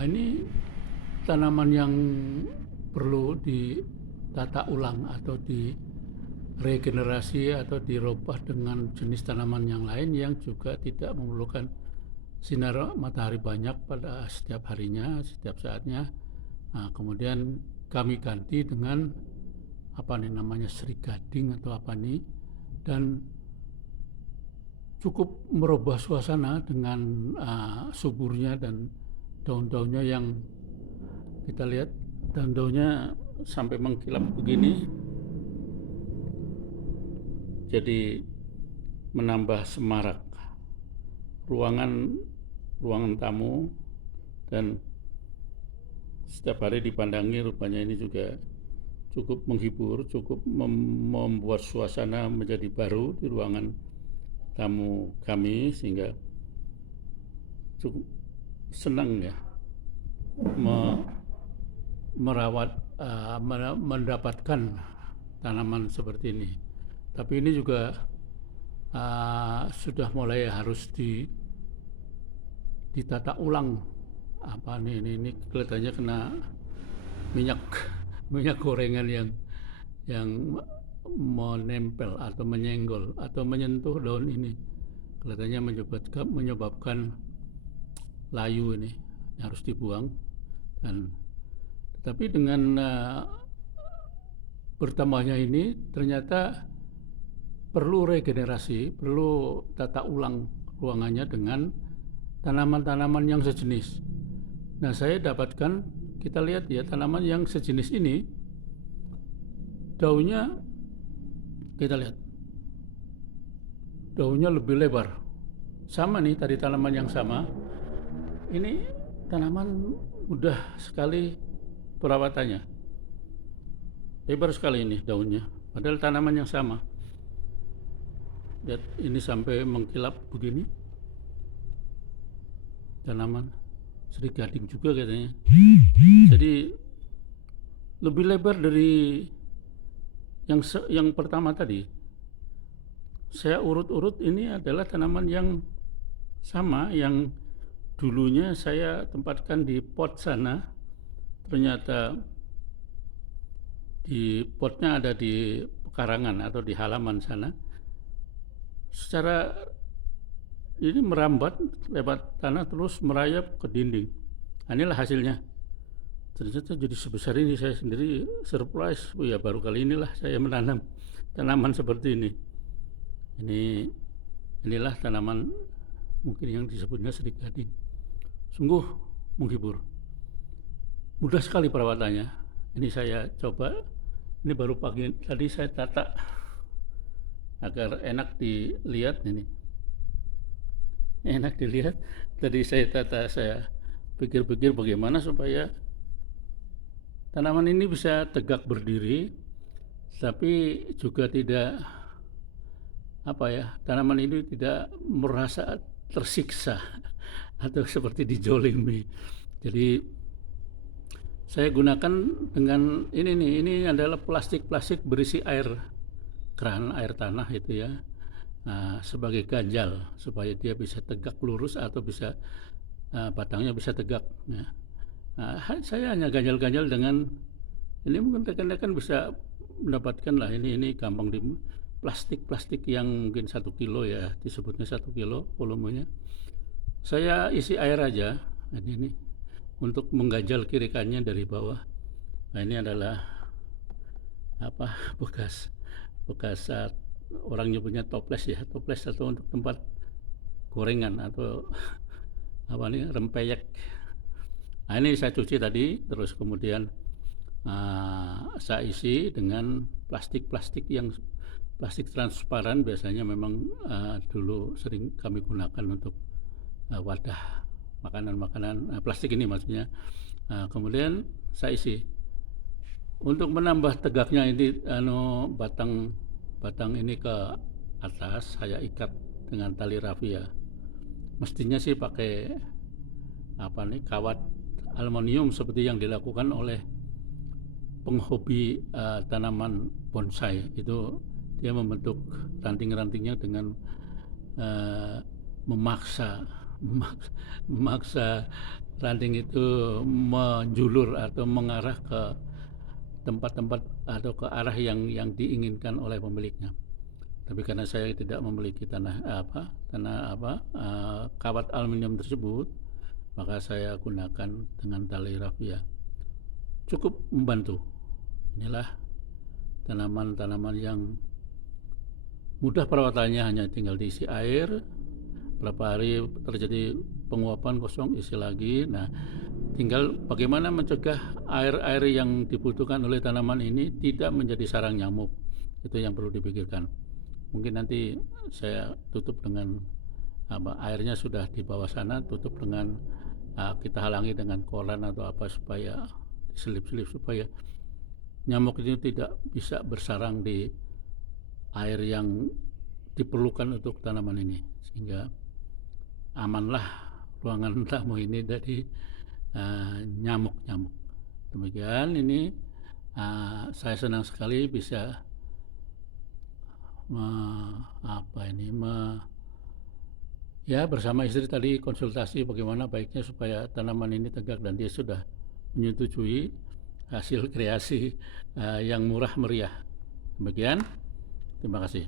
Ini tanaman yang perlu ditata ulang atau diregenerasi atau dirubah dengan jenis tanaman yang lain yang juga tidak memerlukan sinar matahari banyak pada setiap harinya, setiap saatnya. Nah, kemudian kami ganti dengan Sri Gading atau apa nih, dan cukup merubah suasana dengan suburnya dan daun-daunnya yang kita lihat daun-daunnya sampai mengkilap begini, jadi menambah semarak ruangan tamu, dan setiap hari dipandangi rupanya ini juga cukup menghibur, cukup membuat suasana menjadi baru di ruangan tamu kami, sehingga cukup senang ya merawat, mendapatkan tanaman seperti ini. Tapi ini juga sudah mulai harus ditata ulang. Ini kelihatannya kena minyak gorengan yang menempel atau menyenggol atau menyentuh daun ini, kelihatannya menyebabkan layu ini harus dibuang. Tetapi dengan bertambahnya ini ternyata perlu regenerasi, perlu tata ulang ruangannya dengan tanaman-tanaman yang sejenis. Nah, saya dapatkan, kita lihat ya, tanaman yang sejenis ini daunnya, kita lihat daunnya lebih lebar. Sama nih, tadi tanaman yang sama, ini tanaman mudah sekali perawatannya, lebar sekali ini daunnya, padahal tanaman yang sama. Lihat, ini sampai mengkilap begini, tanaman Sri Gading juga katanya. Jadi lebih lebar dari yang pertama tadi. Saya urut-urut, ini adalah tanaman yang sama yang dulunya saya tempatkan di pot sana. Ternyata di potnya ada di pekarangan atau di halaman sana. Secara ini merambat lewat tanah terus merayap ke dinding. Inilah hasilnya. Ternyata jadi sebesar ini. Saya sendiri surprise. Oh ya, baru kali inilah saya menanam tanaman seperti ini. Inilah tanaman mungkin yang disebutnya Sri Gading. Sungguh menghibur. Mudah sekali perawatannya. Ini saya coba. Ini baru pagi tadi saya tata agar enak dilihat ini. Enak dilihat. Tadi saya tata, saya pikir-pikir bagaimana supaya tanaman ini bisa tegak berdiri, tapi juga tidak tanaman ini tidak merasa tersiksa atau seperti dijolimi. Jadi saya gunakan dengan ini adalah plastik berisi air keran, air tanah itu ya. Sebagai ganjal supaya dia bisa tegak lurus atau bisa batangnya bisa tegak ya. Saya hanya ganjal-ganjal dengan ini, mungkin rekan-rekan bisa mendapatkan lah, ini gampang di plastik yang mungkin 1 kilo ya, disebutnya 1 kilo volumenya. Saya isi air aja ini untuk mengganjal kiri kanannya dari bawah. Nah, ini adalah bekas orang nyebutnya toples ya, toples atau untuk tempat gorengan atau rempeyek. Nah, ini saya cuci tadi, terus kemudian saya isi dengan plastik transparan. Biasanya memang dulu sering kami gunakan untuk wadah makanan plastik ini maksudnya. Kemudian saya isi untuk menambah tegaknya ini batang ini ke atas. Saya ikat dengan tali rafia. Mestinya sih pakai kawat aluminium seperti yang dilakukan oleh penghobi tanaman bonsai. Itu dia membentuk ranting-rantingnya dengan memaksa ranting itu menjulur atau mengarah ke tempat-tempat atau ke arah yang diinginkan oleh pemiliknya. Tapi karena saya tidak memiliki kawat aluminium tersebut, maka saya gunakan dengan tali rafia. Cukup membantu. Inilah tanaman-tanaman yang mudah perawatannya, hanya tinggal diisi air, berapa hari terjadi penguapan kosong, isi lagi. Nah, tinggal bagaimana mencegah air-air yang dibutuhkan oleh tanaman ini tidak menjadi sarang nyamuk. Itu yang perlu dipikirkan. Mungkin nanti saya tutup dengan airnya sudah di bawah sana, tutup dengan kita halangi dengan koran atau apa supaya diselip-selip supaya nyamuk ini tidak bisa bersarang di air yang diperlukan untuk tanaman ini, sehingga amanlah ruangan tamu ini dari nyamuk-nyamuk. Demikian ini saya senang sekali bisa bersama istri tadi konsultasi bagaimana baiknya supaya tanaman ini tegak, dan dia sudah menyetujui hasil kreasi yang murah meriah. Demikian, terima kasih.